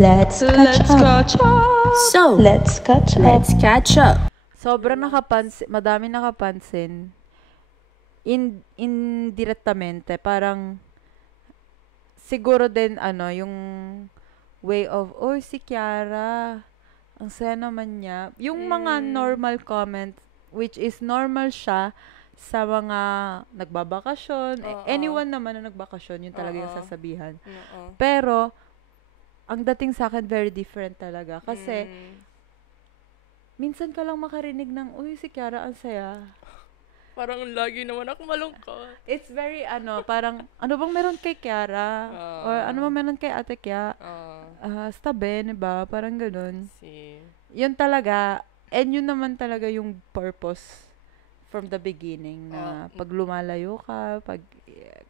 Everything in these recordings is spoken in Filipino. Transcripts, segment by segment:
Let's catch up. So, Let's catch up. let's catch up. Sobrang madami nakapansin. Indirectamente, parang siguro din yung way of, si Kiara, ang saya naman niya. Yung mga normal comment, which is normal siya sa mga nagbabakasyon. Oo. Anyone naman na nagbakasyon, yun talaga yung Oo. sasabihan. Oo. Pero, ang dating sa akin, very different talaga. Kasi, minsan ka lang makarinig ng, si Kiara, ang saya. Parang lagi naman ako malungkot. It's very, parang, ano bang meron kay Kiara? Or ano bang meron kay Ate Kia? Stabe, diba? Parang ganun. Yun talaga, and yun naman talaga yung purpose from the beginning na pag lumalayo ka, pag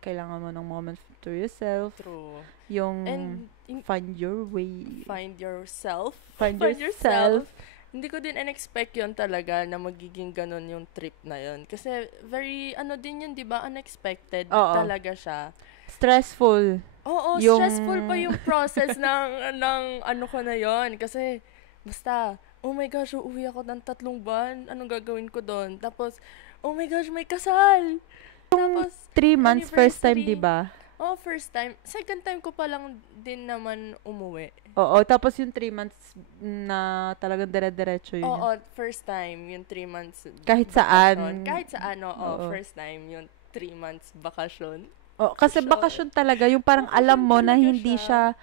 kailangan mo ng moment to yourself, True. yung And find your way. find yourself. Find yourself. Hindi ko din in-expect yun talaga na magiging ganun yung trip na yun. Kasi very, din yun, di ba? Unexpected Oo. talaga siya. Stressful. Oo, Yung- stressful pa yung process ng ano ko na yun. Kasi, basta, oh my gosh, uuwi ako ng 3 buwan. Anong gagawin ko doon? Tapos, oh my gosh, may kasal! Tapos, 3 months, first time, anniversary. di ba? Oh, first time. Second time ko pa lang din naman umuwi. Oo, tapos yung 3 months na talagang dire-diretso yun. Oo, first time, yung 3 months. Kahit bakasyon. saan. Kahit saan, Oo. first time, yung 3 months bakasyon. Kasi bakasyon talaga, yung parang alam mo na talaga hindi siya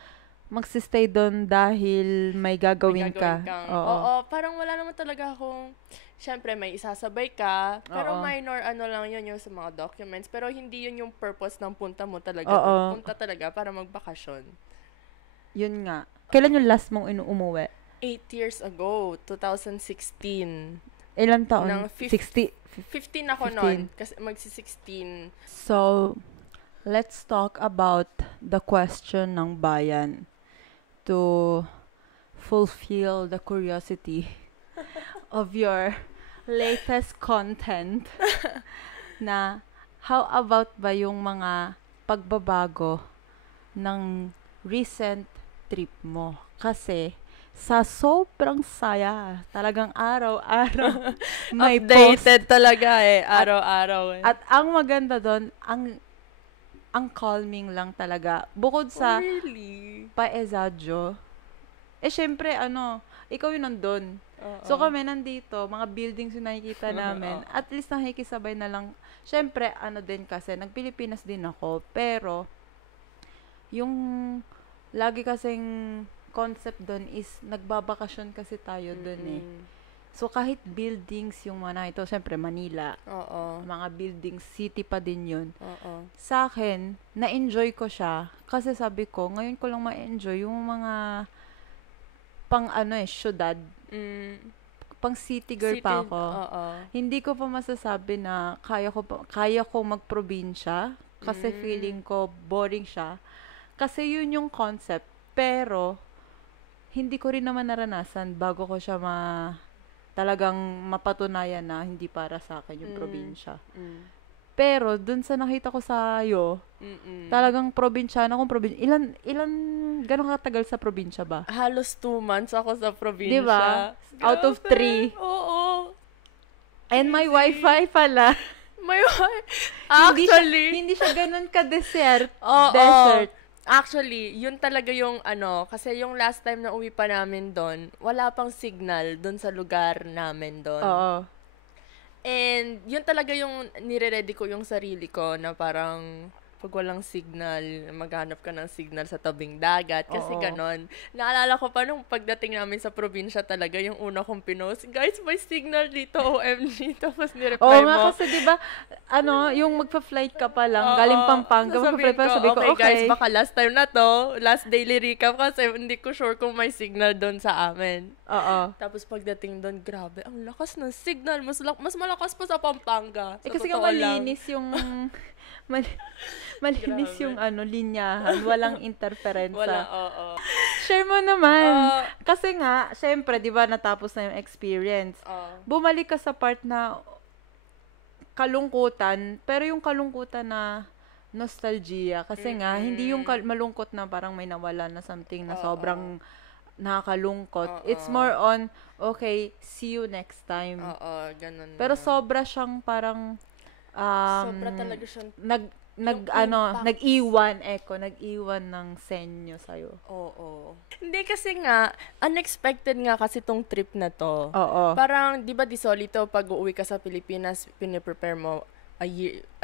magsistay doon dahil may gagawin ka. Oo, parang wala naman talaga akong, syempre may isasabay ka, pero Oo. minor lang yun yung sa mga documents, pero hindi yun yung purpose ng punta mo talaga. Oo. Punta talaga para magbakasyon. Yun nga. Kailan yung last mong umuwi? 8 years ago, 2016. Ilan taon? Ng 60. 15 ako 15. noon, kasi magsi-16. So, let's talk about the question ng bayan to fulfill the curiosity of your latest content na how about ba yung mga pagbabago ng recent trip mo? Kasi sa sobrang saya, talagang araw-araw may Updated post. talaga araw-araw At ang maganda doon, ang calming lang talaga. Bukod sa really? paesadyo, syempre, ikaw yung nandun. So kami nandito, mga buildings yung nakikita namin. At least nakikisabay na lang. Syempre, din kasi, nag-Pilipinas din ako. Pero, yung lagi kasing concept doon is, nagbabakasyon kasi tayo doon So, kahit buildings yung mga nakita, syempre, Manila. Oo. Mga buildings, city pa din yun. Oo. Sa akin, na-enjoy ko siya. Kasi sabi ko, ngayon ko lang ma-enjoy yung mga syudad. Pang city girl pa ako. Oo. Hindi ko pa masasabi na kaya ko magprobinsya. Kasi feeling ko boring siya. Kasi yun yung concept. Pero, hindi ko rin naman naranasan bago ko siya talagang mapatunayan na hindi para sa akin yung probinsya. Pero, dun sa nakita ko sa'yo, talagang probinsyana akong probinsya. Gano'ng katagal sa probinsya ba? Halos 2 months ako sa probinsya. Diba? Out of 3. Oo. And may wifi pala. May Actually, hindi siya ganun ka-desert. Oo. Desert. Actually, yun talaga yung kasi yung last time na uwi pa namin doon, wala pang signal doon sa lugar namin doon. Oo. And yun talaga yung nire-ready ko yung sarili ko na parang pag walang signal, maghanap ka ng signal sa tabing dagat. Kasi ganon. Naalala ko pa nung pagdating namin sa probinsya talaga, yung una kong pinost, guys, may signal dito, OMG. Tapos nireply Oo mo. nga, kasi diba, yung magpa-flight ka pa lang, galing Pampanga, magpa-flight pa, sabi ko, okay, guys, baka last time na to, last daily recap kasi hindi ko sure kung may signal doon sa amin. Oo. Tapos pagdating doon, grabe, ang lakas ng signal. Mas malakas pa sa Pampanga. Sa Kasi nga totoo lang. malinis yung, malinis yung linyahan, walang interference. Wala, oo. Share mo naman. Kasi nga, syempre, di ba, natapos na yung experience. Bumalik ka sa part na kalungkutan, pero yung kalungkutan na nostalgia. Kasi nga, hindi yung malungkot na parang may nawala na something na sobrang nakakalungkot. It's more on, okay, see you next time. Oo, ganun Pero na. sobra siyang parang, Sobra talaga siyang nag-iwan ng senyo sa'yo. Oo. Hindi kasi nga, unexpected nga kasi tong trip na to. Oo. Parang, di ba Solito, pag uuwi ka sa Pilipinas, piniprepare mo a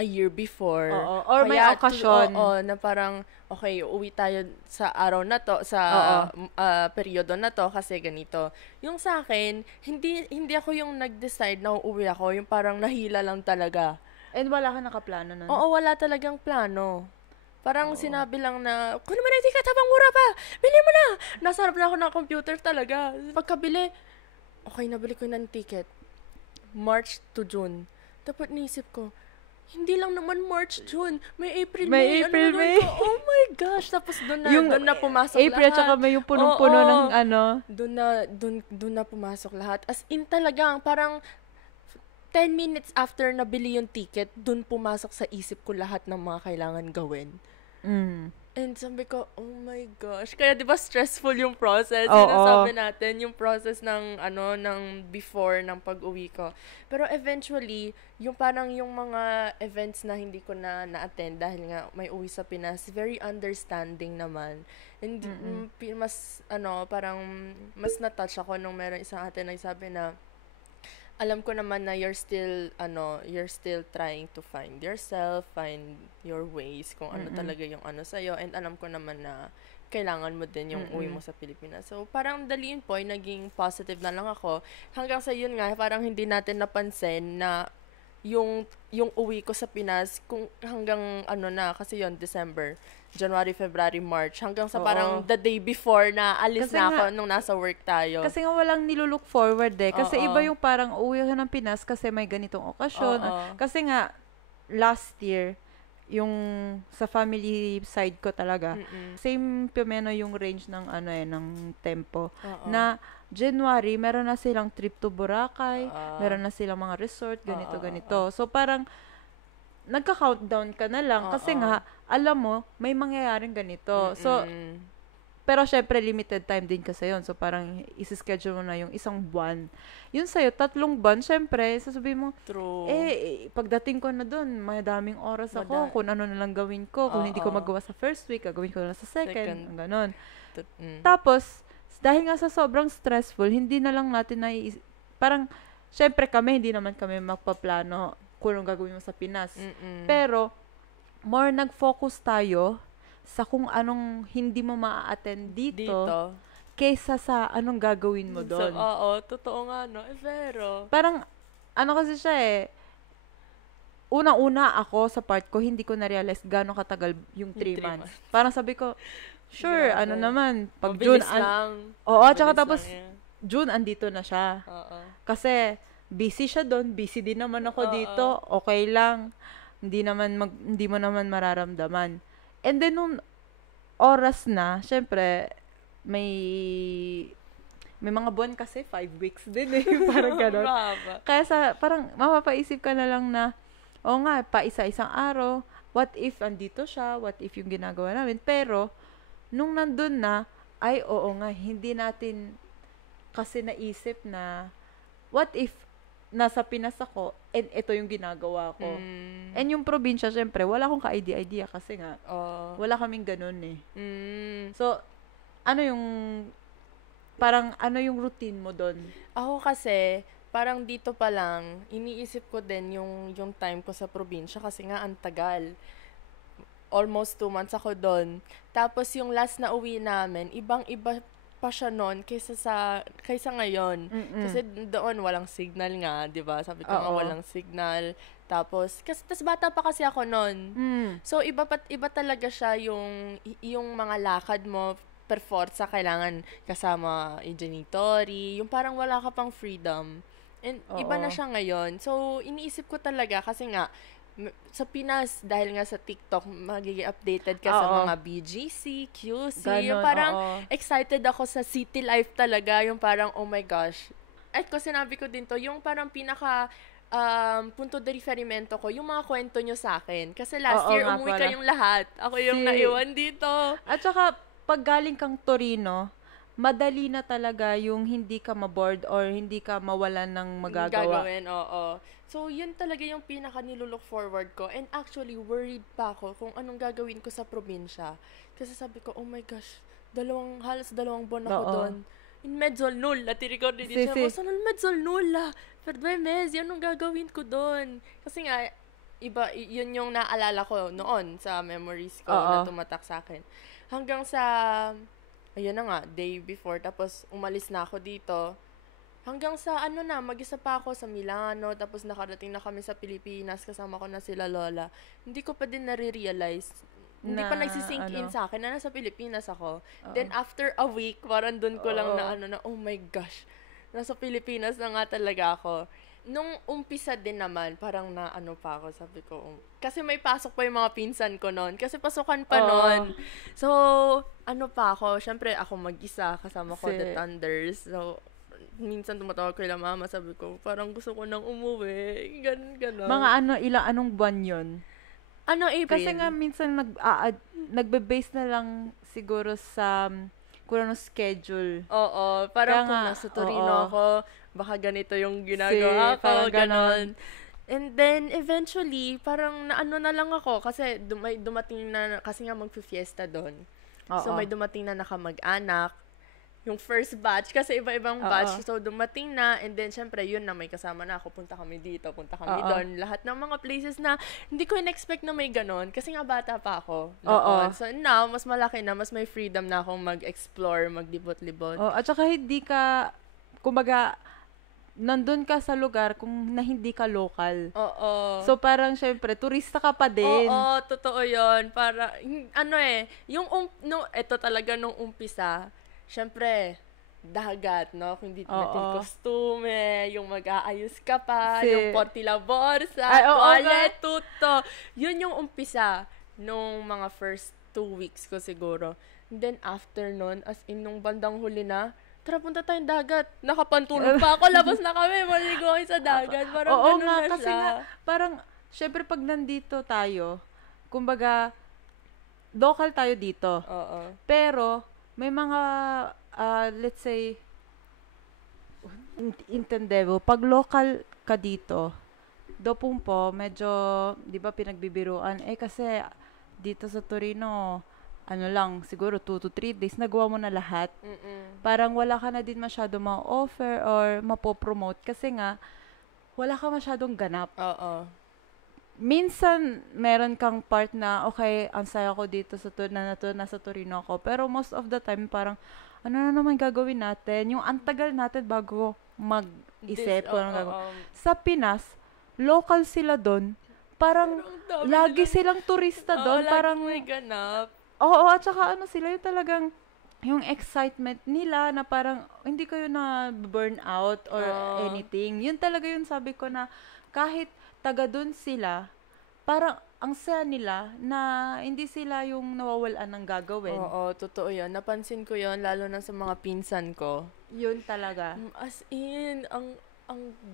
year before. Oo. Or may okasyon. Na parang, okay, uuwi tayo sa araw na to, sa periodo na to, kasi ganito. Yung sa akin, hindi ako yung nag-decide na uuwi ako, yung parang nahila lang talaga. And wala ka nakaplano nun? Oo, wala talagang plano. Parang sinabi lang na, kunin mo na yung ticket habang mura pa! Bili mo na! Nasa harap na ako ng computer talaga. Pagkabili, okay, nabili ko ng ticket. March to June. Tapos naisip ko, hindi lang naman March, June. May April, May. Oh my gosh! Tapos doon na pumasok April, lahat. April tsaka May yung punong-puno ng ano. Doon na pumasok lahat. As in talagang, parang 10 minutes after nabili yung ticket, dun pumasok sa isip ko lahat ng mga kailangan gawin. And sabi ko, oh my gosh. Kaya di ba stressful yung process? Sabi natin, yung process ng before ng pag-uwi ko. Pero eventually, yung parang yung mga events na hindi ko na-attend dahil nga may uwi sa Pinas, very understanding naman. And parang mas na-touch ako nung meron isang ate na sabi na, alam ko naman na you're still trying to find yourself, find your ways, kung ano talaga yung sa'yo, and alam ko naman na kailangan mo din yung uwi mo sa Pilipinas. So, parang daliin po, naging positive na lang ako. Hanggang sa yun nga, parang hindi natin napansin na yung uwi ko sa Pinas, kung hanggang kasi yun, December, January, February, March, hanggang sa parang the day before na alis kasi na ako nung nasa work tayo. Kasi nga walang nilulook forward Kasi iba yung parang uwi ka ng Pinas kasi may ganitong okasyon. Kasi nga, last year, yung sa family side ko talaga, same pimeno yung range ng ng tempo. Na January, meron na silang trip to Boracay, meron na silang mga resort, ganito. So parang, nagka-countdown ka na lang kasi nga, alam mo, may mangyayaring ganito. So, pero syempre, limited time din kasi yun. So, parang isi-schedule mo na yung isang buwan. Yun sa'yo, 3 buwan, syempre, sasabihin mo, true. Pagdating ko na dun, madaming oras ako, kung ano na lang gawin ko. Kung hindi ko magawa sa first week, gagawin ko na sa second. Ganon. Tapos, dahil nga sa sobrang stressful, hindi na lang natin parang, syempre kami, hindi naman kami magpaplano kung anong gagawin mo sa Pinas. Pero, more nag-focus tayo sa kung anong hindi mo maa-attend dito kaysa sa anong gagawin mo doon. Totoo nga, no? Pero, parang, kasi siya unang-una ako sa part ko, hindi ko na-realize gano'ng katagal yung 3 months. Parang sabi ko, sure, naman, pag June, tsaka tapos, June, andito na siya. Kasi, busy siya doon, busy din naman ako dito, okay lang. Hindi mo naman mararamdaman. And then nung oras na, syempre may mga buwan kasi 5 weeks din parang gano'n. Kaya parang mapapaisip ka na lang na, nga, pa isa-isang araw, what if andito siya, what if yung ginagawa namin. Pero nung nandun na, nga, hindi natin kasi naisip na what if nasa Pinas ako, and ito yung ginagawa ko. And yung probinsya, syempre, wala akong ka-idea kasi nga, wala kaming ganun So, ano yung routine mo doon? Ako kasi, parang dito pa lang, iniisip ko din yung time ko sa probinsya kasi nga ang tagal. Almost 2 months ako doon. Tapos yung last na uwi namin, ibang-iba pa siya noon kaysa ngayon. Kasi doon walang signal nga, 'di ba? Sabi ko nga walang signal. Tapos bata pa kasi ako noon. So iba talaga siya yung mga lakad mo per forza kailangan kasama yung genitori, yung parang wala ka pang freedom. And iba na siya ngayon. So iniisip ko talaga kasi nga sa Pinas, dahil nga sa TikTok, magiging updated ka sa mga BGC, QC, ganun, yung parang excited ako sa city life talaga, yung parang, oh my gosh. At ko sinabi ko din to, yung parang pinaka punto de riferimento ko, yung mga kwento nyo sa akin. Kasi last Oo year, nga umuwi pala. kayong lahat. Ako yung naiwan dito. At saka, pag galing kang Torino, madali na talaga yung hindi ka maboard or hindi ka mawalan ng magagawa. Gagawin, oo. So, yun talaga yung pinaka nilulook forward ko. And actually, worried pa ako kung anong gagawin ko sa probinsya. Kasi sabi ko, oh my gosh, halos dalawang buwan ako Oo. doon. In Medzol Null, natiricord din Si, siya. si. Basta Medzol Null, per 2 meses, yan ang gagawin ko doon. Kasi nga, yun yung naalala ko noon sa memories ko Oo. na tumatak sa akin. Hanggang sa, ayun na nga, day before, tapos umalis na ako dito. Hanggang sa mag-isa pa ako sa Milano, tapos nakarating na kami sa Pilipinas, kasama ko na sila lola. Hindi ko pa din nare-realize, hindi pa nagsisink in sa akin na nasa Pilipinas ako. Then after a week, parang dun ko lang na oh my gosh, nasa Pilipinas na nga talaga ako. Nung umpisa din naman, parang pa ako, sabi ko, kasi may pasok pa yung mga pinsan ko noon, kasi pasukan pa noon. So, pa ako, syempre ako mag-isa, kasama ko the Thunders. So, minsan tumatawag ko ila mama, sabi ko, parang gusto ko nang umuwi. Ganon. Mga anong buwan yun? April? Kasi nga minsan nagbe-base na lang siguro sa kung anong schedule. Oo, parang Kaya kung nga, nasa Torino oo. ako, baka ganito yung ginagawa ko, parang ganon. And then, eventually, parang na lang ako, kasi may dumating na, kasi nga magpi-fiesta doon. So, may dumating na nakamag-anak, yung first batch, kasi iba-ibang batch. So, dumating na, and then, syempre, yun na, may kasama na ako, punta kami dito, punta kami doon. Lahat ng mga places na, hindi ko in-expect na may ganon, kasi nga bata pa ako. So, now, mas malaki na, mas may freedom na akong mag-explore, maglibot-libot. At saka hindi ka, kumbaga, nandun ka sa lugar kung na hindi ka local. So, parang, syempre, turista ka pa din. Oo, totoo yun. Para, yung, ito talaga nung umpisa, syempre, dagat, no? Kung hindi natin kostume, yung mag-aayos ka pa, yung portila borsa, toilet, tuto. Yun yung umpisa nung mga first 2 weeks ko siguro. And then, after nun, as in, nung bandang huli na, tara, punta tayong dagat. Nakapantulog pa ako, labas na kami, maligo kami sa dagat. Parang ganun na kasi siya. nga, parang, syempre, pag nandito tayo, kumbaga, local tayo dito. Pero, may mga, let's say, intendevo, pag local ka dito, dopong po, medyo, di ba, pinagbibiruan, kasi, dito sa Torino, siguro 2 to 3 days, nagawa mo na lahat. Parang wala ka na din masyado ma-offer or mapopromote kasi nga, wala ka masyadong ganap. Minsan, meron kang part na, okay, ang saya ko dito nasa Torino ako. Pero most of the time, parang, ano na naman gagawin natin? Yung antagal natin bago mag-isip. Sa Pinas, local sila doon. Parang, lagi silang turista doon. Parang, may ganap. At saka sila yung talagang, yung excitement nila na parang, hindi kayo na burn out or anything. Yun talaga yung sabi ko na, kahit taga dun sila, parang ang saya nila na hindi sila yung nawawalan ng gagawin. Oo, totoo yun. Napansin ko yun, lalo na sa mga pinsan ko. Yun talaga. As in, ang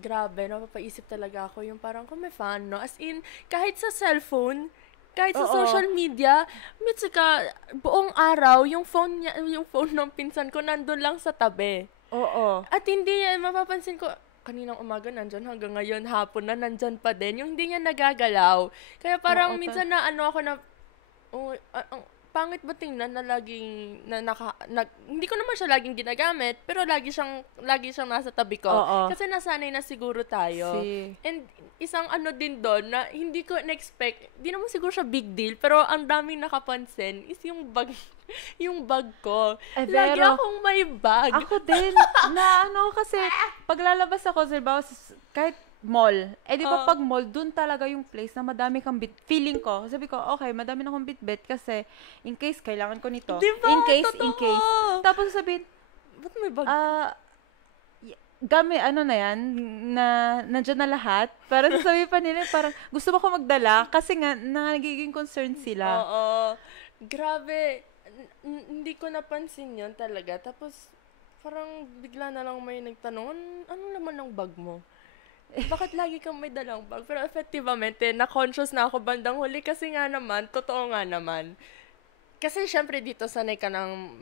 grabe, napapaisip talaga ako yung parang kung may fan, no? As in, kahit sa cellphone, kahit sa social media, mitsika, buong araw, yung phone ng pinsan ko nandun lang sa tabi. At hindi yan, mapapansin ko, kaninang umaga nandyan, hanggang ngayon hapon na nandyan pa din, yung hindi niya nagagalaw. Kaya parang minsan na ako na, pangit ba tingnan na laging, hindi ko naman siya laging ginagamit, pero lagi siyang nasa tabi ko. Kasi nasanay na siguro tayo. And isang din doon na hindi ko na-expect, di naman siguro siya big deal, pero ang daming nakapansin is yung bag ko. Lagi akong may bag. Ako din. Kasi paglalabas ako, kahit mall. Di ba pag mall, dun talaga yung place na madami kang feeling ko. Sabi ko, okay, madami na akong bitbit kasi in case kailangan ko nito. Diba? In case. Tapos sabihin, ba't may bag? na yan, na nandyan na lahat. Para sasabihin pa nila, parang gusto mo ko magdala kasi nga, nagiging concerned sila. Grabe. Hindi ko napansin yun talaga. Tapos, parang bigla na lang may nagtanong, ano naman ng bag mo? bakit lagi kang may dalang bag? Pero effectivamente, na-conscious na ako bandang huli kasi nga naman, totoo nga naman. Kasi syempre dito sanay ka ng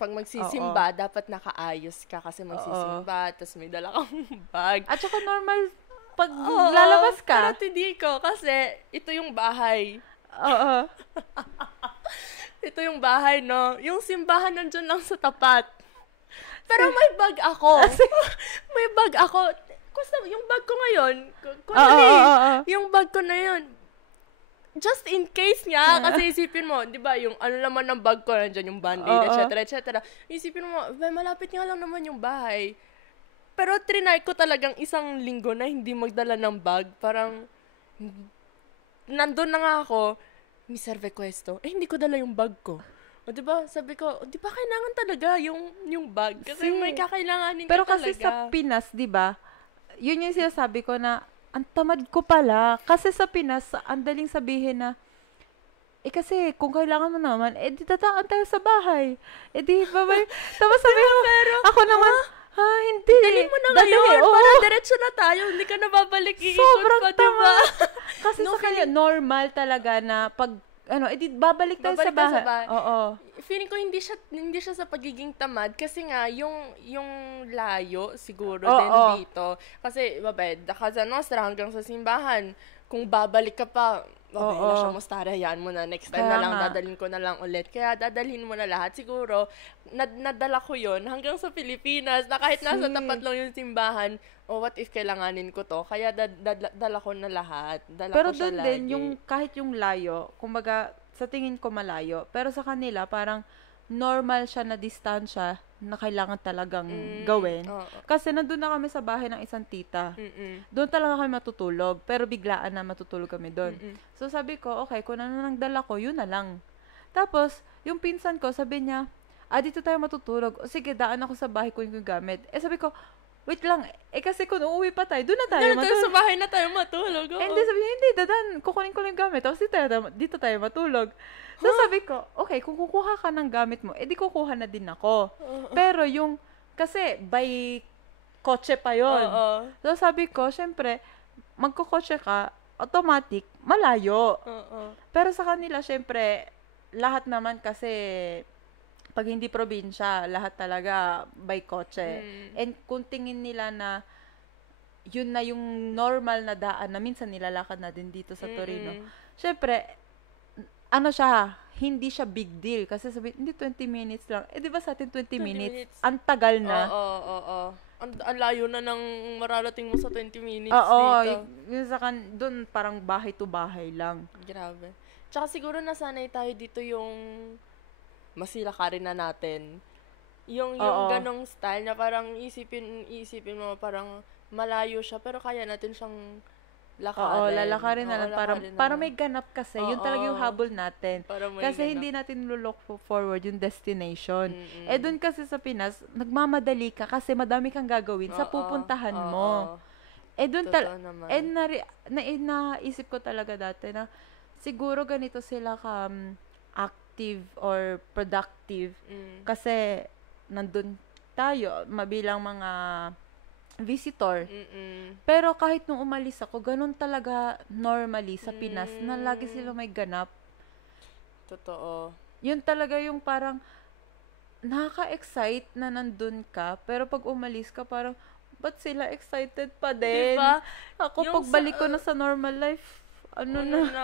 pag magsisimba, dapat nakaayos ka kasi magsisimba, tapos may dala kang bag. At saka normal, pag lalabas ka. Pero hindi ko kasi ito yung bahay. Oo. Ito yung bahay, no? Yung simbahan nandyan lang sa tapat. Pero may bag ako. May bag ako. Kasi yung bag ko ngayon, yung bag ko na yun, just in case nga, kasi isipin mo, di ba, yung ano naman ng bag ko, nandyan yung band-aid, etc. Isipin mo, malapit nga lang naman yung bahay. Pero trinay ko talagang isang linggo na hindi magdala ng bag. Parang, nandun na nga ako, mi serve questo. Hindi ko dala yung bag ko. O diba, sabi ko, di ba kailangan talaga yung bag? Kasi may kakailanganin pero ka talaga. Pero kasi sa Pinas, di ba, yun yung sinasabi ko na, ang tamad ko pala. Kasi sa Pinas, ang daling sabihin na, kasi kung kailangan mo naman, di tataan tayo sa bahay. Di ba ba? Tapos sabi mo, ako naman, hindi. Dalhin mo na ngayon, para diretso na tayo. Hindi ka na babalik, iikot pa, diba? Kasi sa kanya, normal talaga na pag, babalik tayo sa bahay. Oo. Feeling ko hindi siya sa pagiging tamad kasi nga yung layo siguro din dito. Kasi babed, Casa Nostra hanggang sa simbahan. Kung babalik ka pa, na siya mostara, yan mo na. Next time na lang, dadalhin ko na lang ulit. Kaya dadalhin mo na lahat. Siguro, nadala ko yon hanggang sa Pilipinas, na kahit nasa tapat lang yung simbahan, what if kailanganin ko to? Kaya dala ko na lahat. Pero doon din, kahit yung layo, kumbaga, sa tingin ko malayo. Pero sa kanila, parang normal siya na distansya na kailangan talagang gawin. Kasi nandun na kami sa bahay ng isang tita. Doon talaga kami matutulog. Pero biglaan na matutulog kami doon. So sabi ko, okay, kung ano nang dala ko, yun na lang. Tapos, yung pinsan ko, sabi niya, dito tayo matutulog. O sige, daan ako sa bahay ko yung gamit. Sabi ko, wait lang, kasi kung uuwi pa tayo, doon na tayo matulog. Sa bahay na tayo matulog. Hindi, sabi niya, hindi, dadan, kukunin ko lang yung gamit. Tapos dito tayo matulog. So sabi ko, okay, kung kukuha ka ng gamit mo, di kukuha na din ako. Pero kasi by kotse pa yon. So sabi ko, syempre, magkukotse ka, automatic, malayo. Pero sa kanila, syempre, lahat naman kasi, pag hindi probinsya, lahat talaga by kotse. And kung tingin nila na yun na yung normal na daan na minsan nilalakad na din dito sa Torino. Syempre, hindi siya big deal. Kasi sabi, hindi 20 minutes lang. Di ba sa atin 20 minutes? Ang tagal na. Oo. Ang layo na ng mararating mo sa 20 minutes dito. Doon parang bahay to bahay lang. Grabe. Tsaka siguro nasanay tayo dito yung masilakarin na natin. Yung ganong style na parang isipin mo parang malayo siya pero kaya natin siyang lakarin. Lalakarin na lang. Para may ganap kasi. Yun talaga yung habol natin. Kasi ganap. Hindi natin look forward yung destination. Doon kasi sa Pinas, nagmamadali ka kasi madami kang gagawin sa pupuntahan mo. Doon naisip ko talaga dati na siguro ganito sila active or productive kasi nandun tayo mabilang mga visitor. Pero kahit nung umalis ako, ganun talaga normally sa Pinas na lagi sila may ganap. Totoo. Yun talaga yung parang nakaka-excite na nandun ka, pero pag umalis ka parang ba't sila excited pa din? Diba? Ako pagbalik ko na sa normal life, ganun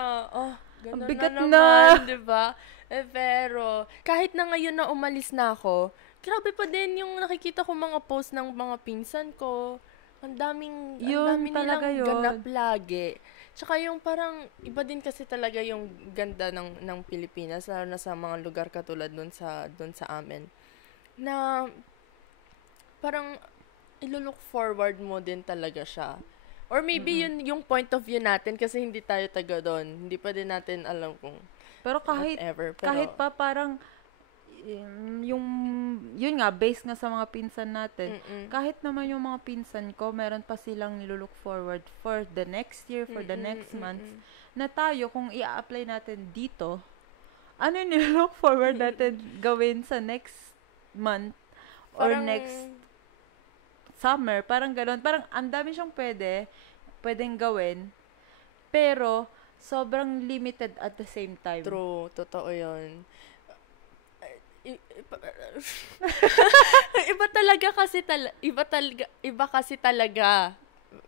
ang bigat na na. Naman, diba? Pero kahit na ngayon na umalis na ako, grabe pa din yung nakikita ko mga post ng mga pinsan ko. Ang dami nilang ganap lagi. Tsaka yung parang, iba din kasi talaga yung ganda ng Pilipinas, lalo na sa mga lugar katulad dun sa amin. Na, parang, ilo-look forward mo din talaga siya. Or maybe yun yung point of view natin kasi hindi tayo taga doon. Hindi pa din natin alam kung pero kahit pa parang yun nga, based nga sa mga pinsan natin, kahit naman yung mga pinsan ko, meron pa silang nilook forward for the next year, for the next month, na tayo, kung i-apply natin dito, ano yung nilook forward natin gawin sa next month or parang next summer, parang gano'n. Parang ang dami siyang pwedeng gawin, pero sobrang limited at the same time. True, totoo yun. Iba kasi talaga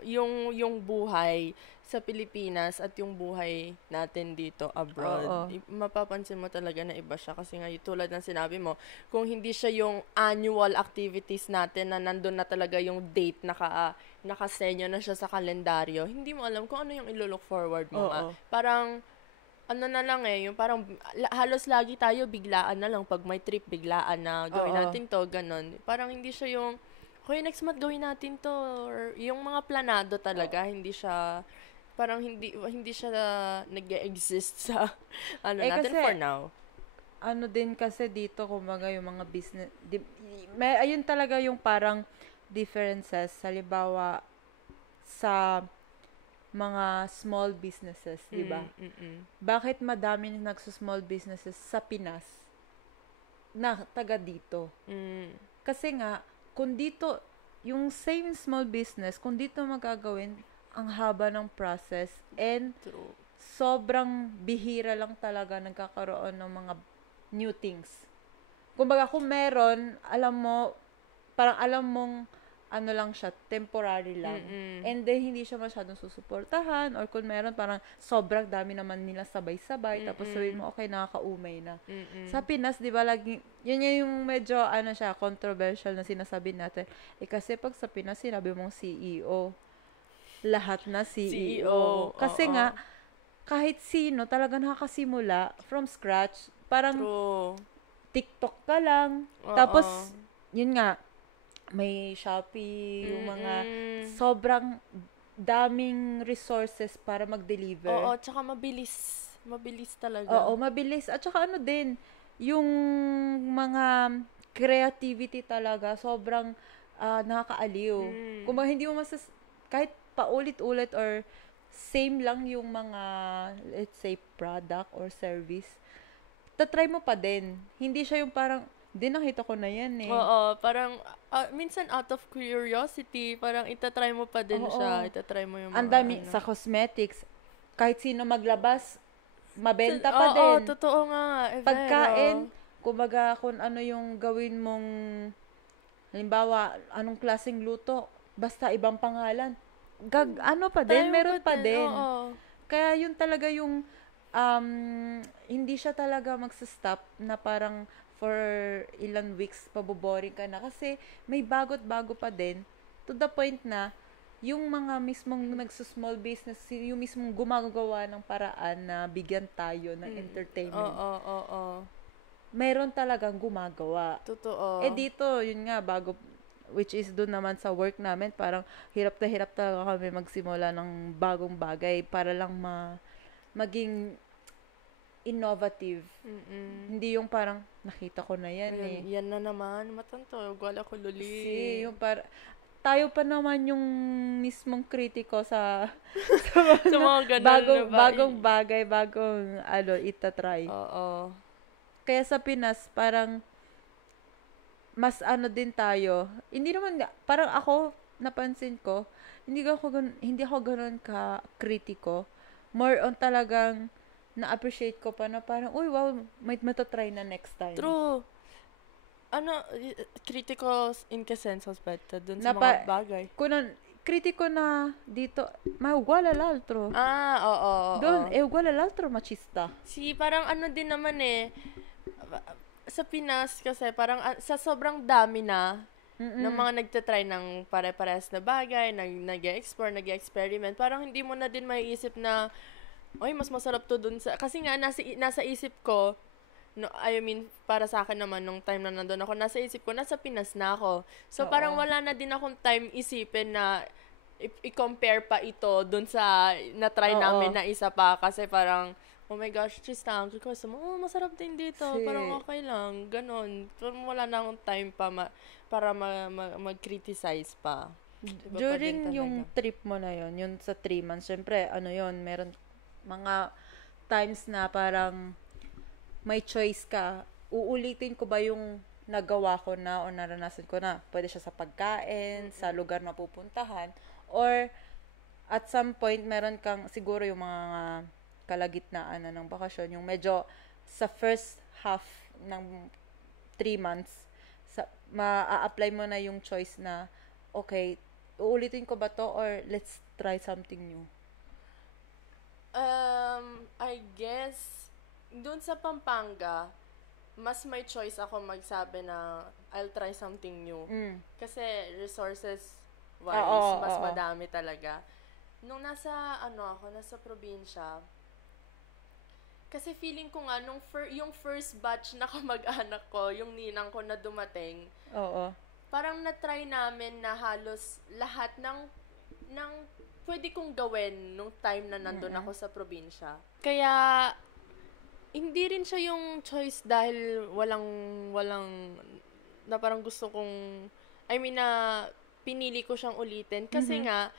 yung buhay sa Pilipinas at yung buhay natin dito abroad. Oo. Mapapansin mo talaga na iba siya kasi nga tulad ng sinabi mo, kung hindi siya yung annual activities natin na nandun na talaga yung date nakasenyo na siya sa kalendaryo, hindi mo alam kung ano yung ilo-look forward mo. Oo. Parang ano na lang yung parang halos lagi tayo biglaan na lang pag may trip, biglaan na gawin Oo. natin to, ganun. Parang hindi siya yung okay, next month gawin natin to, or yung mga planado talaga, hindi siya parang hindi siya nag-exist sa natin kasi, for now. Ano din kasi dito, kumbaga yung mga business, ayun talaga yung parang differences, halimbawa sa mga small businesses, di ba? Bakit madami nagso-small businesses sa Pinas na taga dito? Kasi nga, kung dito, yung same small business, kung dito magagawin, ang haba ng process and True. sobrang bihira lang talaga nagkakaroon ng mga new things. Kumbaga, kung meron, parang alam mong ano lang siya, temporary lang. And then, hindi siya masyadong susuportahan or kung meron, parang sobrang dami naman nila sabay-sabay. Tapos sabihin mo, okay, nakakaumay na. Sa Pinas, di ba, lagi, yun yung medyo, controversial na sinasabi natin. Kasi pag sa Pinas, sinabi mong CEO, lahat na CEO. Kasi nga, kahit sino talaga nakakasimula from scratch. Parang True. TikTok ka lang. Tapos, yun nga, may Shopee, yung mga sobrang daming resources para mag-deliver. Oo, tsaka mabilis. Mabilis talaga. Oo, mabilis. At tsaka ano din, yung mga creativity talaga, sobrang nakakaaliw. Kung hindi mo kahit paulit-ulit or same lang yung mga, let's say, product or service, tatry mo pa din. Hindi siya yung parang, nakita ko na yan eh. Oo, parang, minsan out of curiosity, parang itatry mo pa din siya. Itatry mo yung mga, ang dami, sa cosmetics, kahit sino maglabas, mabenta pa din. Oo, totoo nga. Pagkain, kumbaga kung ano yung gawin mong, halimbawa, anong klaseng luto, basta ibang pangalan, meron pa din. Oo. Kaya yun talaga yung, hindi siya talaga magsa-stop na parang for ilang weeks paboboring ka na. Kasi may bago't-bago pa din to the point na yung mga mismong nagsusmall business, yung mismong gumagawa ng paraan na bigyan tayo ng entertainment. Oo. Meron talagang gumagawa. Totoo. Dito, yun nga, which is doon naman sa work namin, parang hirap talaga kami magsimula ng bagong bagay para lang maging innovative. Hindi yung parang, nakita ko na yan eh. Yan na naman, matanto, wala ko luli. Yung tayo pa naman yung mismong kritiko sa mga ganun bagong bagay, itatry. Oo. Kaya sa Pinas, parang, mas din tayo. Hindi naman, parang ako, napansin ko, hindi ako ganun ka kritiko. More on talagang, na-appreciate ko pa na parang, uy, wow, may matatry na next time. True. Kritiko in que senso aspetta? Dun sa mga bagay? Kritiko na dito, ma uguale all'altro. Oo. Doon, uguale all'altro machista. Parang din naman sa Pinas kasi parang sa sobrang dami na ng mga nagtatry ng pare-pares na bagay, nag-explore, nag-experiment, parang hindi mo na din maiisip na mas masarap to dun sa, kasi nga nasa isip ko, para sa akin naman nung time na nandun ako, nasa isip ko, nasa Pinas na ako. So, parang wala na din akong time isipin na i-compare pa ito dun sa na-try namin na isa pa, kasi parang oh my gosh, Tristan, kasi masarap din dito. Parang okay lang. Ganon. Parang wala na akong time pa para mag-criticize pa. During yung trip mo na yon, yung sa 3 months, syempre, meron mga times na parang may choice ka. Uulitin ko ba yung nagawa ko na o naranasan ko na. Pwede siya sa pagkain, sa lugar na pupuntahan, or at some point, meron kang siguro yung mga kalagitnaan na ng bakasyon, yung medyo sa first half ng 3 months, ma-apply mo na yung choice na, okay, uulitin ko ba to or let's try something new? I guess, dun sa Pampanga, mas may choice ako magsabi na I'll try something new. Kasi resources-wise, mas madami talaga. Nung nasa probinsya, kasi feeling ko nga, yung first batch na kamag-anak ko, yung ninang ko na dumating, parang na-try namin na halos lahat ng pwede kong gawin nung time na nandun ako sa probinsya. Kaya, hindi rin siya yung choice dahil walang, na parang gusto kong, na pinili ko siyang ulitin. Kasi nga,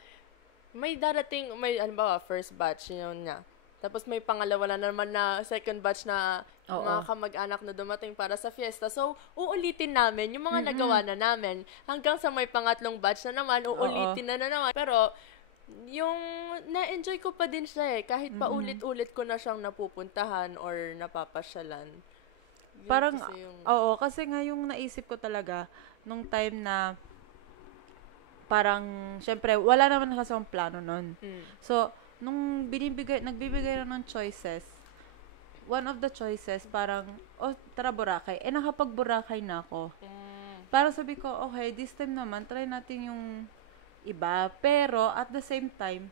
may first batch, yun nga. Tapos may pangalawa na naman na second batch na mga kamag-anak na dumating para sa fiesta. So, uulitin namin yung mga nagawa na namin. Hanggang sa may pangatlong batch na naman, uulitin na naman. Pero, yung na-enjoy ko pa din siya kahit pa ulit-ulit ko na siyang napupuntahan or napapasyalan. Yun Parang, kasi yung... kasi nga yung naisip ko talaga, nung time na, parang, syempre, wala naman kasi akong plano nun. So, nung nagbibigay na ng choices, one of the choices, parang, tara Boracay. Nakapag Boracay na ako. Parang sabi ko, okay, this time naman, try natin yung iba. Pero, at the same time,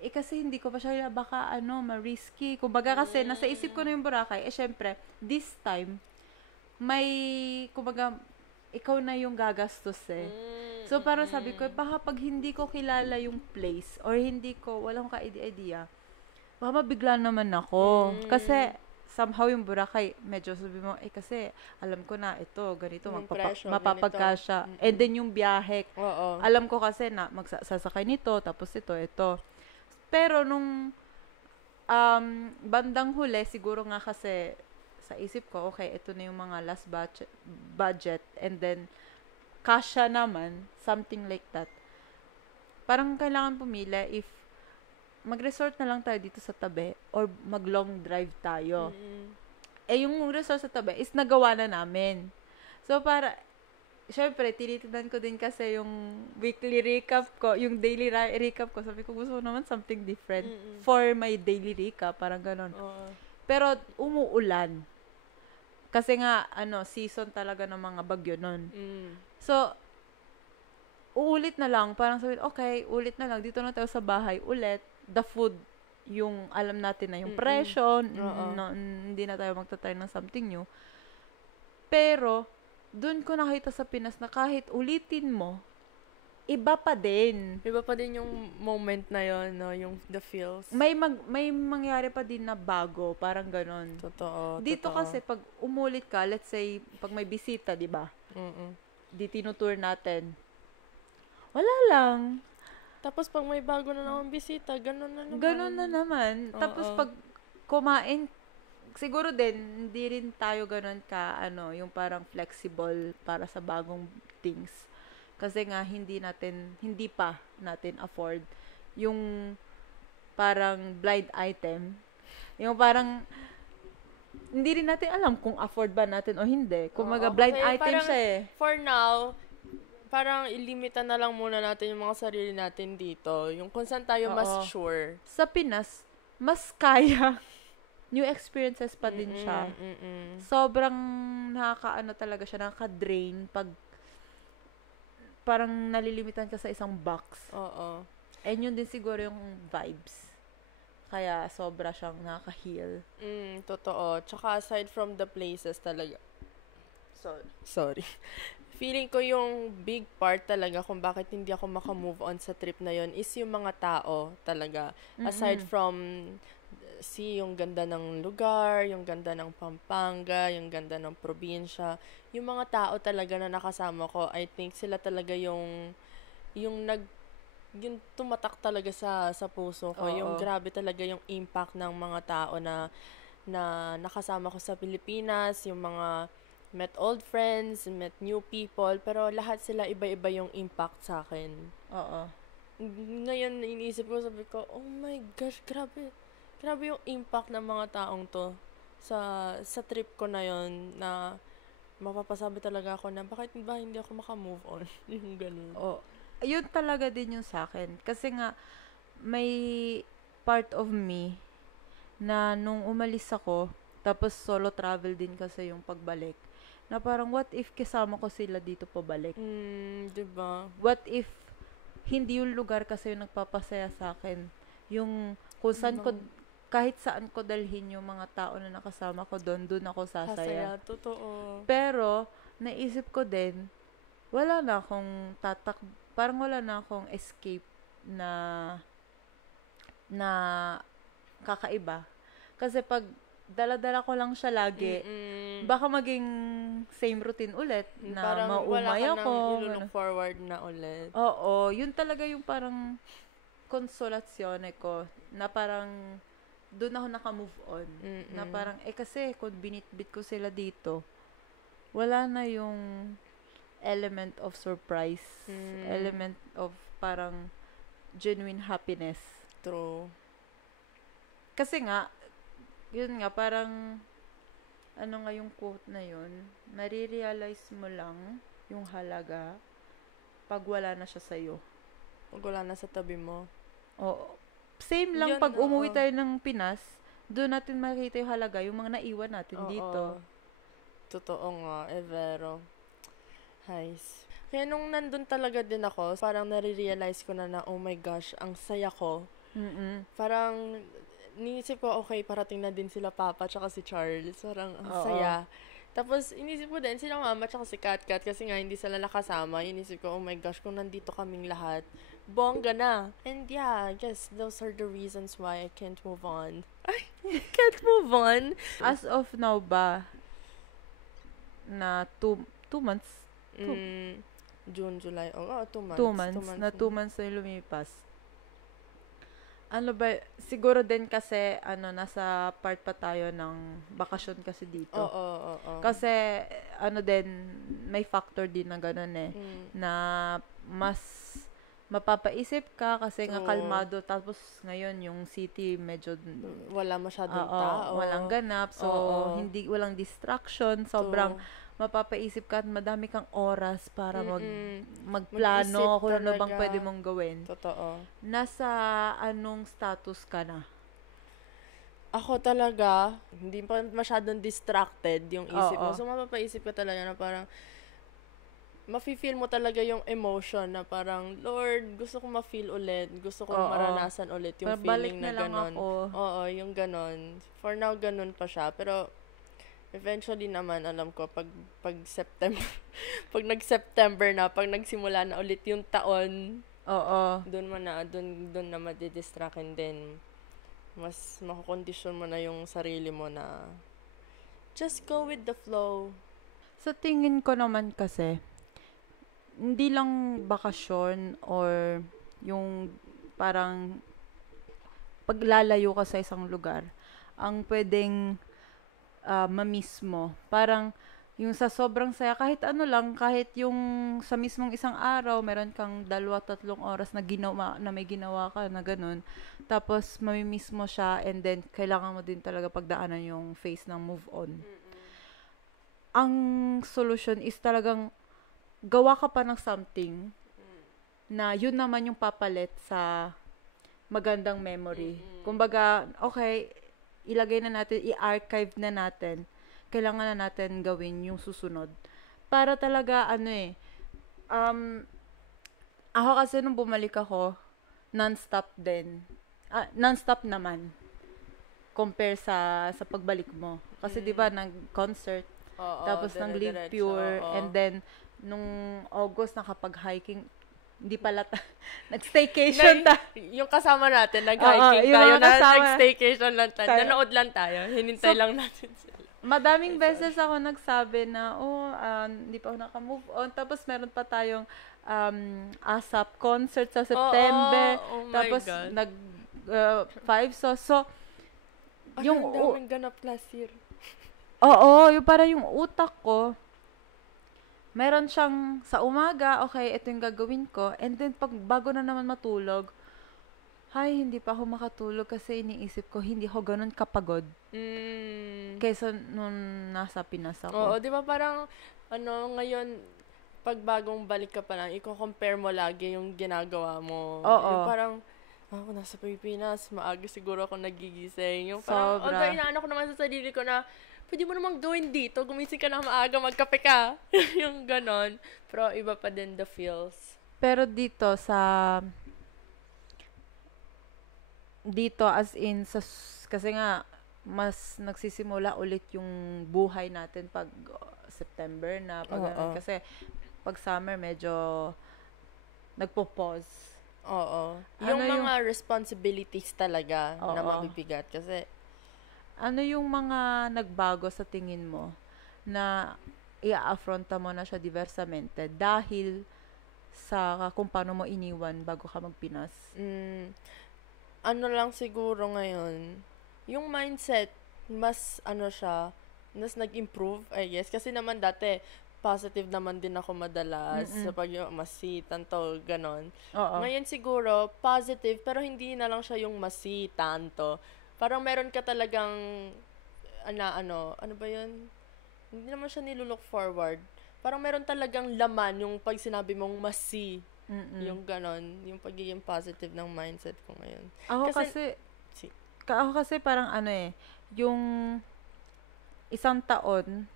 kasi hindi ko pa siya baka, ma-risky. Kumbaga kasi, nasa isip ko na yung Boracay. Syempre, this time, kumbaga, ikaw na yung gagastos So, parang sabi ko, baka pag hindi ko kilala yung place, or walang ka-idea, baka mabigla naman ako. Kasi, somehow yung Boracay, medyo sabi mo, kasi, alam ko na, ito, ganito, mapapagkasya. And then yung biyahe, alam ko kasi na, magsasakay nito, tapos ito. Pero, nung, bandang huli, siguro nga kasi, sa isip ko, okay, ito na yung mga last budget, and then, kasya naman, something like that. Parang kailangan pumili if mag-resort na lang tayo dito sa tabi or mag-long drive tayo. Yung resort sa tabi is nagawa na namin. So, syempre, tinitignan ko din kasi yung weekly recap ko, yung daily recap ko. Sabi ko, gusto ko naman something different for my daily recap. Parang ganon. Pero, umuulan. Kasi nga, season talaga ng mga bagyo nun. So, uulit na lang. Parang sabihin, okay, ulit na lang. Dito na tayo sa bahay. Ulit. The food, yung alam natin na yung presyo. Hindi na tayo magtatry ng something new. Pero, dun ko nakita sa Pinas na kahit ulitin mo, iba pa din. Iba pa din yung moment na yon, no? Yung the feels. May mangyari pa din na bago. Parang ganon. Totoo. Dito kasi, pag umulit ka, let's say, pag may bisita, di ba? Di tinutour natin. Wala lang. Tapos pag may bago na naman bisita, ganun na naman. Ganun na naman. Tapos pag kumain, siguro din, hindi rin tayo ganun yung parang flexible para sa bagong things. Kasi nga, hindi pa natin afford yung parang blind item. Yung parang, hindi rin natin alam kung afford ba natin o hindi. Kung blind item siya For now, parang ilimita na lang muna natin yung mga sarili natin dito. Yung kung saan tayo mas sure. Sa Pinas, mas kaya. New experiences pa din siya. Sobrang talaga siya, nakaka-drain pag parang nalilimitan ka sa isang box. And yun din siguro yung vibes. Kaya sobra siyang nakaka-heal. Totoo. Tsaka aside from the places talaga. Sorry. Feeling ko yung big part talaga kung bakit hindi ako makamove on sa trip na yon is yung mga tao talaga. Aside from yung ganda ng lugar, yung ganda ng Pampanga, yung ganda ng probinsya, yung mga tao talaga na nakasama ko, I think sila talaga yung tumatak talaga sa puso ko. Yung grabe talaga yung impact ng mga tao na nakasama ko sa Pilipinas, yung mga met old friends, met new people, pero lahat sila iba-iba yung impact sa akin. Oo. Ngayon, iniisip ko, sabi ko, oh my gosh, grabe. Grabe yung impact ng mga taong to sa trip ko na yon na mapapasabi talaga ako na bakit ba hindi ako makamove on? Yung ganun. Oh, yun talaga din yung sa akin. Kasi nga, may part of me na nung umalis ako, tapos solo travel din kasi yung pagbalik, na parang what if kasama ko sila dito pabalik? Diba? What if hindi yung lugar kasi yung nagpapasaya sa akin? Yung kung saan ko, kahit saan ko dalhin yung mga tao na nakasama ko doon ako sasaya. Totoo. Pero, naisip ko din, wala na akong parang wala na akong escape na kakaiba. Kasi pag dala-dala ko lang siya lagi, baka maging same routine ulit na parang maumay wala ka ako. nang i-look forward na ulit. Oo, yun talaga yung parang konsolasyone ko na parang doon ako naka-move on. Na parang, kasi kung binitbit ko sila dito, wala na yung element of surprise, element of parang genuine happiness. True. Kasi nga, yun nga, parang, ano nga yung quote na yun, marirealize mo lang yung halaga pag wala na siya sa'yo. Pag wala na sa tabi mo. Oo. Same lang Yun, pag umuwi tayo ng Pinas, doon natin makita yung halaga, yung mga naiwan natin dito. Totoo nga, Vero. Hays. Kaya nung nandun talaga din ako, parang nare-realize ko na oh my gosh, ang saya ko. Parang, niisip ko, okay, parating na din sila Papa tsaka si Charles. Parang, ang saya. Tapos, inisip ko din, sila Mama tsaka si Kat kasi nga hindi sila nakasama. Inisip ko, oh my gosh, kung nandito kaming lahat, bongga na. And yeah, I guess those are the reasons why I can't move on. I can't move on. As of now ba, na 2 months? June, July. 2 months. 2 months. Na 2 months na yung lumipas. Ano ba, siguro din kasi, nasa part pa tayo ng bakasyon kasi dito. Oo. Kasi, din, may factor din na gano'n na mas mapapaisip ka kasi nga kalmado. Tapos, ngayon, yung city medyo wala masyadong tao. Walang ganap. So, walang distraction. Sobrang mapapaisip ka at madami kang oras para magplano kung ano bang pwede mong gawin. Totoo. Nasa anong status ka na? Ako talaga, hindi pa masyadong distracted yung isip mo. So, mapapaisip ka talaga na parang mafe-feel mo talaga yung emotion na parang, Lord, gusto ko ma-feel ulit. Gusto ko maranasan ulit yung feeling na gano'n. Oo, yung gano'n. For now, gano'n pa siya. Pero, eventually naman, alam ko, pag September, pag nag-September na, pag nagsimula na ulit yung taon, doon na madidistractin din. Mas makakondisyon mo na yung sarili mo na just go with the flow. Sa tingin ko naman kasi, hindi lang bakasyon or yung parang paglalayo ka sa isang lugar, ang pwedeng ma-miss mo. Parang, yung sa sobrang saya, kahit kahit yung sa mismong isang araw, meron kang 2-3 oras na may ginawa ka na ganun. Tapos, mamimiss mo siya and then, kailangan mo din talaga pagdaanan yung phase ng move on. Ang solution is talagang, gawa ka pa ng something na yun naman yung papalit sa magandang memory. Kumbaga, okay, ilagay na natin, i-archive na natin. Kailangan na natin gawin yung susunod. Para talaga, ako kasi nung bumalik ako, non-stop din. Non-stop naman. Compare sa pagbalik mo. Kasi di ba nag-concert, tapos nag-Live Pure, and then, nung August, nakapag-hiking, hindi pala nag-staycation yung kasama natin, nag-hiking tayo, nag-staycation lang tayo. Nanood lang tayo. Hinintay lang natin sila. Madaming beses ako nagsabi na, hindi pa ako naka-move on. Tapos meron pa tayong ASAP concert sa September. Tapos nag-5 So, yung daming ganap last year. Yung parang yung utak ko, meron siyang sa umaga, okay, ito yung gagawin ko. And then, pag bago na naman matulog, hindi pa ako makatulog kasi iniisip ko, hindi ako ganun kapagod kaysa nung nasa Pinas ako. Oo, di ba parang, ngayon, pag bagong balik ka pa lang, i-compare mo lagi yung ginagawa mo. Oo. Yung parang, ako nasa Pilipinas, maaga siguro ako nagigising. Yung parang, Sobra. although inaano ko naman sa sarili ko na, pwede mo namang gawin dito, gumising ka na maaga, magkape ka. Yung ganon. Pero iba pa din the feels. Pero dito as in, kasi nga, mas nagsisimula ulit yung buhay natin pag September na. Kasi pag summer, medyo nagpo-pause. Oo. Yung mga responsibilities talaga na mabibigat. Kasi, ano yung mga nagbago sa tingin mo na i-affronta mo na siya diversamente dahil sa kung paano mo iniwan bago ka magpinas? Ano lang siguro ngayon, yung mindset, mas mas nag-improve, I guess. Kasi naman dati, positive naman din ako madalas sa pag tanto, ganon. Ngayon siguro, positive, pero hindi na lang siya yung tanto. Parang meron ka talagang, ano ba yun? Hindi naman siya nilulook forward. Parang meron talagang laman yung pag sinabi mong yung ganon, yung pagiging positive ng mindset ko ngayon. Ako kasi parang yung isang taon,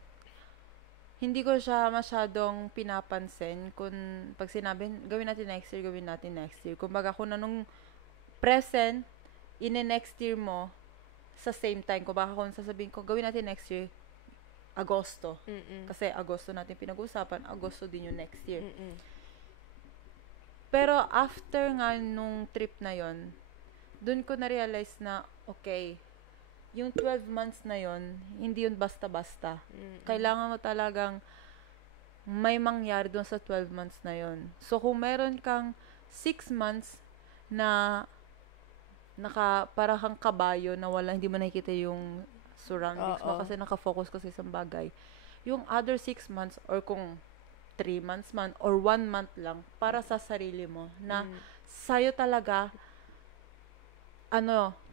hindi ko siya masyadong pinapansin kung pag sinabi, gawin natin next year. Kumbaga, kung anong present, next year mo, sa same time, kung sasabihin ko, gawin natin next year, Agosto. Kasi Agosto natin pinag-usapan, Agosto din yung next year. Pero after nga nung trip na yon, dun ko na-realize na, okay, yung 12 months na yon, hindi yun basta-basta. Kailangan mo talagang may mangyari dun sa 12 months na yon. So, kung meron kang 6 months na para kang kabayo na hindi mo nakikita yung surroundings mo kasi nakafocus ka sa isang bagay. Yung other 6 months or kung 3 months man or 1 month lang para sa sarili mo na sa'yo talaga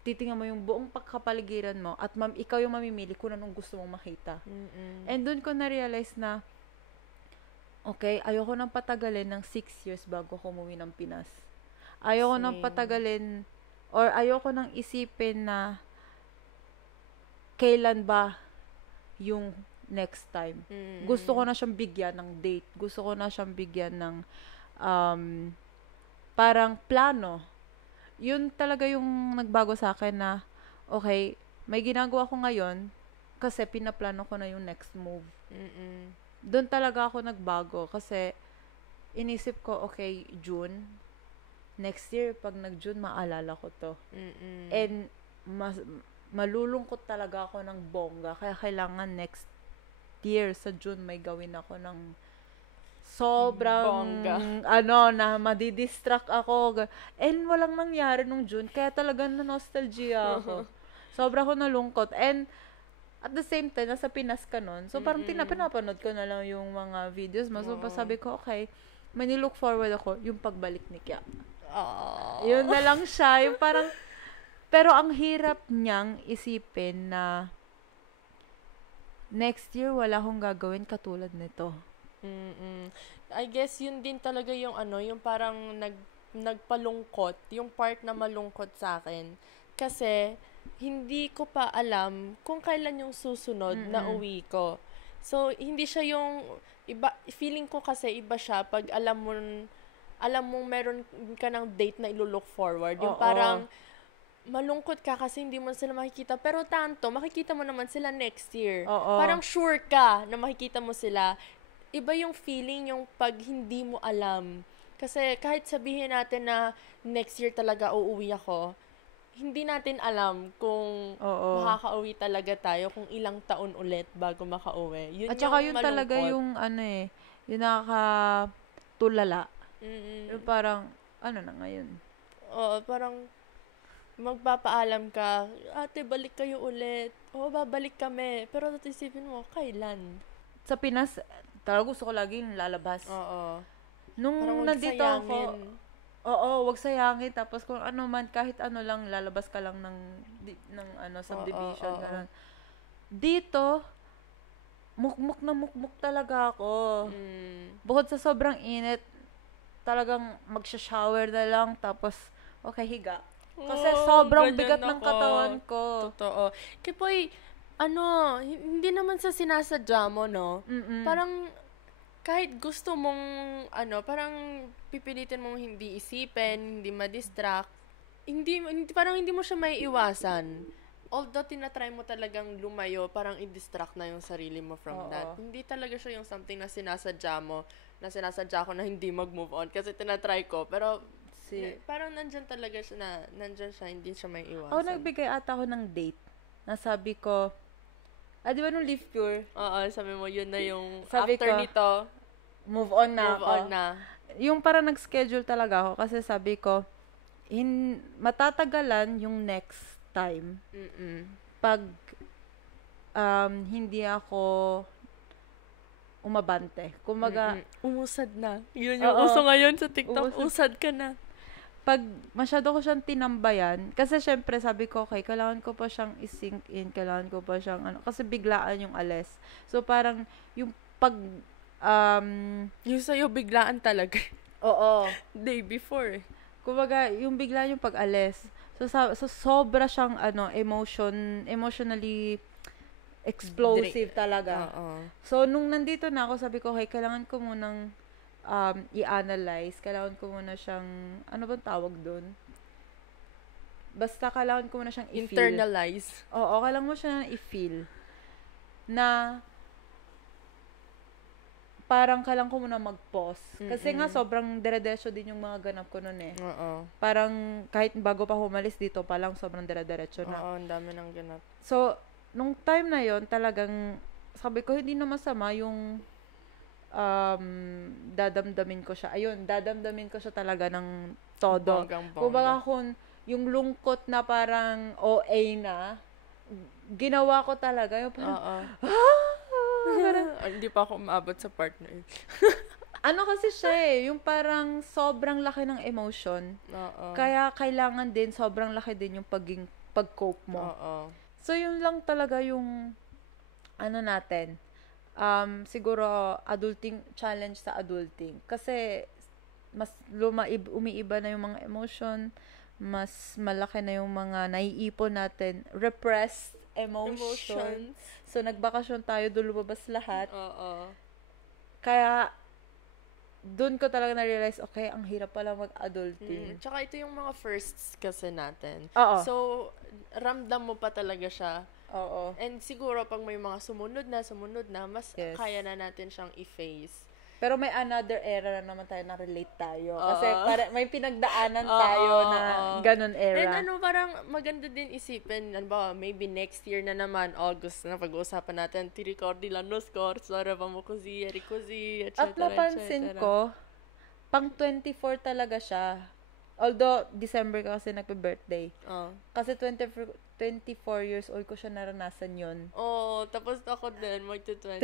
titingnan mo yung buong pagkapaligiran mo at ikaw yung mamimili kung anong gusto mong makita. And dun ko na-realize na okay, ayoko nang patagalin ng 6 years bago ako umuwi ng Pinas. Ayoko nang patagalin or ayoko nang isipin na kailan ba yung next time. Gusto ko na siyang bigyan ng date. Gusto ko na siyang bigyan ng parang plano. Yun talaga yung nagbago sa akin na okay, may ginagawa ko ngayon kasi pinaplano ko na yung next move. Doon talaga ako nagbago kasi inisip ko, okay, June, next year, pag nag-June, maalala ko to. And malulungkot talaga ako ng bongga. Kaya kailangan next year sa June may gawin ako ng sobrang na madidistract ako. And walang nangyari nung June. Kaya talagang na-nostalgia ako. Sobra ako nalungkot. And at the same time, nasa Pinas ka nun. So parang pinapanood ko na lang yung mga videos mo. So sabi ko, okay, may nilook forward ako yung pagbalik ni Kya. Yun na lang siya. Yung parang, pero ang hirap niyang isipin na next year wala akong gagawin katulad nito. I guess yun din talaga yung yung parang nagpalungkot, yung part na malungkot sa akin. Kasi hindi ko pa alam kung kailan yung susunod na uwi ko. So hindi siya yung iba, feeling ko kasi iba siya pag alam mo meron ka ng date na ilo-look forward. Yung parang malungkot ka kasi hindi mo sila makikita. Pero makikita mo naman sila next year. Parang sure ka na makikita mo sila. Iba yung feeling yung pag hindi mo alam. Kasi kahit sabihin natin na next year talaga uuwi ako, hindi natin alam kung makakauwi talaga tayo, kung ilang taon ulit bago makauwi. Yun. At saka yun malungkot. Talaga yung yung nakakatulala. Yung parang, na ngayon? Parang magpapaalam ka, ate, balik kayo ulit. Babalik kami. Pero isipin mo, kailan? Sa Pinas, talaga gusto ko laging lalabas. Oo. Nung Parang huwag nandito ako, sayangin. oo, wag sayangin. Tapos kung ano man, kahit ano lang, lalabas ka lang ng subdivision. Oo. Ganun. Dito, mukmuk na mukmuk talaga ako. Bukod sa sobrang init, talagang magsha-shower na lang, tapos, okay, higa. Kasi sobrang ganyan bigat ng ako. katawan ko. Totoo. Kipoy, hindi naman sa sinasadya mo, no? Parang, kahit gusto mong, parang pipilitin mong hindi isipin, hindi ma-distract, parang hindi mo siya may iwasan. Although tinatry mo talagang lumayo, parang i-distract na yung sarili mo from that. Hindi talaga siya yung something na sinasadya mo, na sinasadya ko na hindi mag-move on. Kasi tinatry ko, pero parang nandyan talaga siya hindi siya may iwasan. Ako nagbigay ata ako ng date. Nasabi ko, di ba nung Leaf Pure? Oo, sabi mo, yun na yung Sabi after ko, nito, move on na move ako. on na. Yung parang nag-schedule talaga ako kasi sabi ko, matatagalan yung next time pag hindi ako umabante. Kumaga, umusad na. Yun yung uso ngayon sa TikTok, usad ka na. Pag masyado ko siyang tinambayan, kasi syempre sabi ko, okay, kailangan ko pa siyang i-sink in, kailangan ko pa siyang, kasi biglaan yung alis. So, parang, yung yung sa'yo, biglaan talaga. Oo. Day before. Kumbaga, yung bigla yung pag-alis. So sobra siyang, emotionally explosive talaga. So, nung nandito na ako, sabi ko, okay, kailangan ko munang i-analyze. Kailangan ko muna siyang, ano bang tawag doon? Basta kailangan ko muna siyang i-feel. Internalize. Oo, kailangan mo siya i-feel. Na, parang kailangan ko muna mag-pause. Kasi nga, sobrang dire-diretso din yung mga ganap ko nun eh. Parang, kahit bago pa humalis dito pa lang, sobrang dire-diretso na. Oo, ang dami ng ganap. So, nung time na yon talagang, sabi ko, hindi na masama yung dadamdamin ko siya. Ayun, dadamdamin ko siah talaga ng todo. Kumbaga kung yung lungkot na parang OA na, ginawa ko talaga. Yung parang, hindi pa ako umabot sa partner. ano kasi siya eh, yung parang sobrang laki ng emotion. Kaya kailangan din, sobrang laki din yung pag-cope mo. So, yun lang talaga yung, natin. Siguro, challenge sa adulting. Kasi, mas umiiba na yung mga emotion, mas malaki na yung mga naiipon natin, repressed emotions. So, nagbakasyon tayo, doon lumabas lahat. Kaya, doon ko talaga na-realize, okay, ang hirap pala mag-adulting. Tsaka ito yung mga firsts kasi natin. So, ramdam mo pa talaga siya. And siguro, pag may mga sumunod na, mas kaya na natin siyang i-face. Pero may another era na naman tayo na relate tayo. Kasi may pinagdaanan tayo na ganun era. And parang maganda din isipin, maybe next year na naman, August na pag-uusapan natin, ti ricordi l'anno scorso, eravamo così, eri così, etc. At napansin ko, pang 24 talaga siya. Although, December ka kasi nagpe-birthday. Kasi 24 years old ko siya naranasan yun. Tapos ako din, magto-24.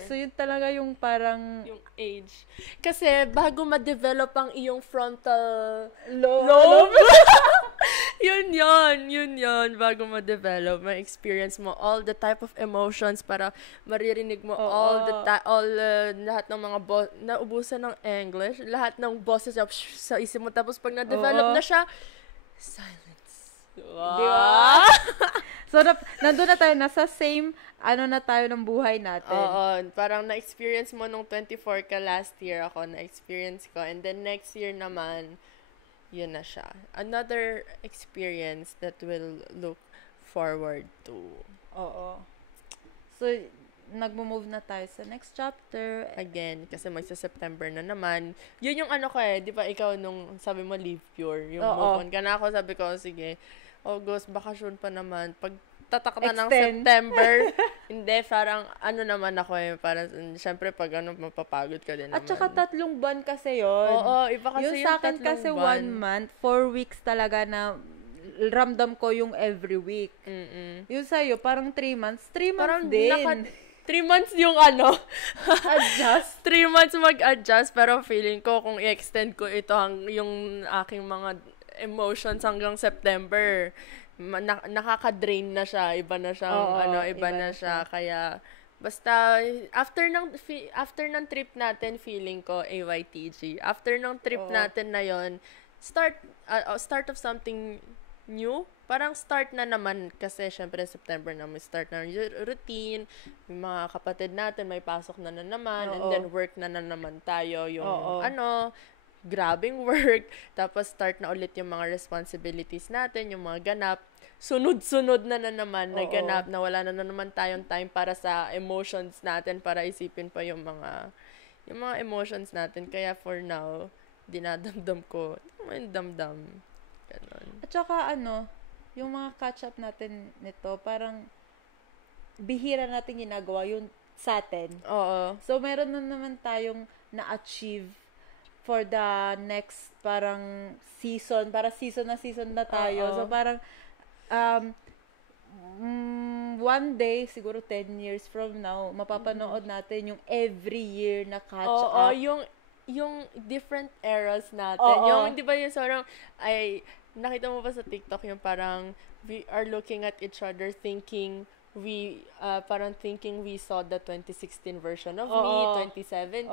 24. So, yun talaga yung parang... Yung age. Kasi, bago ma-develop ang iyong frontal lobe. yun. Bago ma-develop, ma-experience mo all the type of emotions para maririnig mo lahat ng mga naubusan ng English, lahat ng bosses sa isip mo. Tapos, pag na-develop na siya, silence. Wow. Diba? So, nandun na tayo, nasa same, na tayo ng buhay natin. Parang na-experience mo nung 24 ka last year, ako na-experience ko. And then next year naman, yun na siya. Another experience that we'll look forward to. So, nagmo-move na tayo sa next chapter. Again, kasi magsa-September na naman. Yun yung di ba ikaw nung sabi mo Leave Pure, yung move on ka na ako, sabi ko, sige, August, bakasyon pa naman. Pag tatak na ng September, hindi, parang naman ako parang, syempre, pag mapapagod ka din At naman. saka 3 buwan kasi yun. Iba kasi yung sa akin kasi 1 month, 4 weeks talaga na ramdam ko yung every week. Yung sa'yo, parang 3 months. 3 months parang din. 3 months yung Adjust. 3 months mag-adjust, pero feeling ko kung i-extend ko ito yung aking mga emotions hanggang September, nakaka-drain na siya, iba na siyang, iba na siya, kaya, basta, after ng trip natin, feeling ko, AYTG, after ng trip natin na yon, start of something new, parang start na naman kasi syempre September na may start na routine, yung mga kapatid natin may pasok na naman, and then work na naman tayo, yung grabing work, tapos start na ulit yung mga responsibilities natin, yung mga ganap, sunod-sunod na naman naganap, na wala na naman tayong time para sa emotions natin, para isipin pa yung mga emotions natin, kaya for now, dinadamdam ko, yung damdam. Ganon. At saka yung mga catch-up natin nito, parang bihira natin ginagawa yung sa atin. Oo. So, meron na naman tayong na-achieve for the next parang season. Para season na tayo. So, parang one day, siguro 10 years from now, mapapanood natin yung every year na catch-up. Yung different eras natin. Yung, di ba yung sorang, nakita mo ba sa TikTok yung parang, we are looking at each other thinking we saw the 2016 version of me, 2017,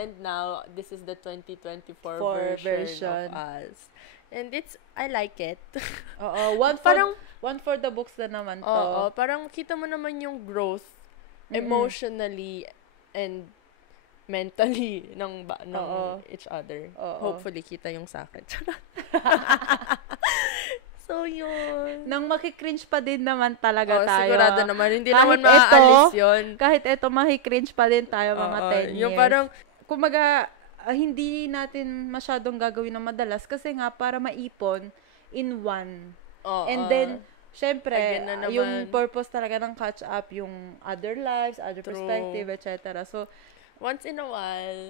and now, this is the 2024 version of us. And I like it. One for the books na naman to. Parang kita mo naman yung growth, emotionally, and mentally ng each other. Hopefully, kita yung sa akin. So, yun. Nang makikringe pa din naman talaga tayo. Sigurado naman. Hindi kahit naman maaalis yun. Kahit ito, makikringe pa din tayo mga 10 years. Yung parang, kumaga, hindi natin masyadong gagawin ng madalas kasi nga, para maipon in one. And then, syempre, yung purpose talaga ng catch-up, yung other lives, other perspective, etc. So, once in a while,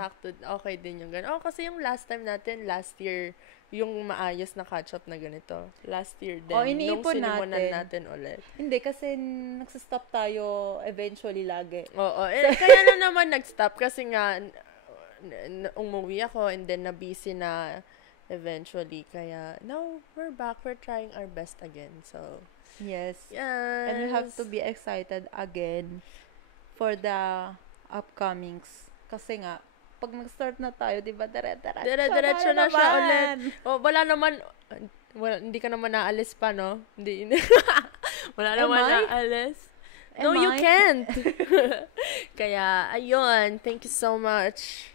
sakto, okay din yung gano'n. Kasi yung last time natin, last year, yung maayos na catch-up na ganito. Last year din. Nung sinimulan natin ulit. Hindi, kasi nagsastop tayo eventually lagi. Kaya na naman nag-stop kasi nga, umuwi ako and then na-busy na eventually. Kaya, now, we're back. We're trying our best again. So, yes. And we have to be excited again for the upcomings. Kasi nga, pag nag-start na tayo, di ba, dire-diretso na siya ulit. Wala naman, hindi ka naman naalis pa, no? Hindi. Wala naman naalis. No, you can't. Kaya, ayun, thank you so much.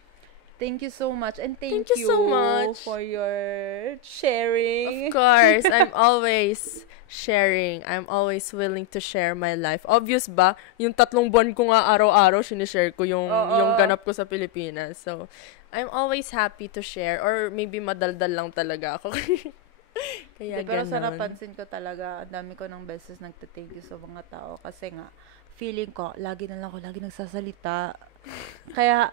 Thank you so much. And thank you so much for your sharing. Of course, I'm always sharing. I'm always willing to share my life. Obvious ba? Yung 3 buwan ko nga araw-araw, sinishare ko yung ganap ko sa Pilipinas. So, I'm always happy to share. Or maybe madaldal lang talaga ako. Kaya pero sa napansin ko talaga, ang dami ko ng beses nagte-thank you sa mga tao. Kasi nga, feeling ko, lagi nagsasalita. Kaya,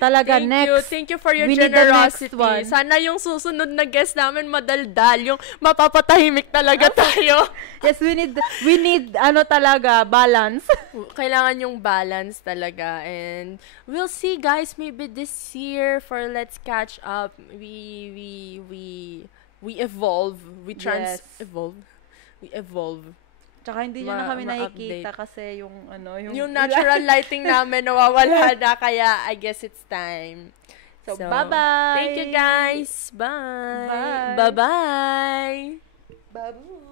talaga, Thank you for your generosity. Sana yung susunod na guest namin madaldal, yung mapapatahimik talaga tayo. Yes, we need talaga, balance. Kailangan yung balance talaga. And we'll see, guys, maybe this year for Let's Catch Up, we evolve. We evolve. Tsaka hindi nyo na kami nakikita kasi yung natural lighting namin nawawala na, kaya I guess it's time. So bye-bye! Thank you, guys! Bye! Bye! Bye-bye! Bye-bye!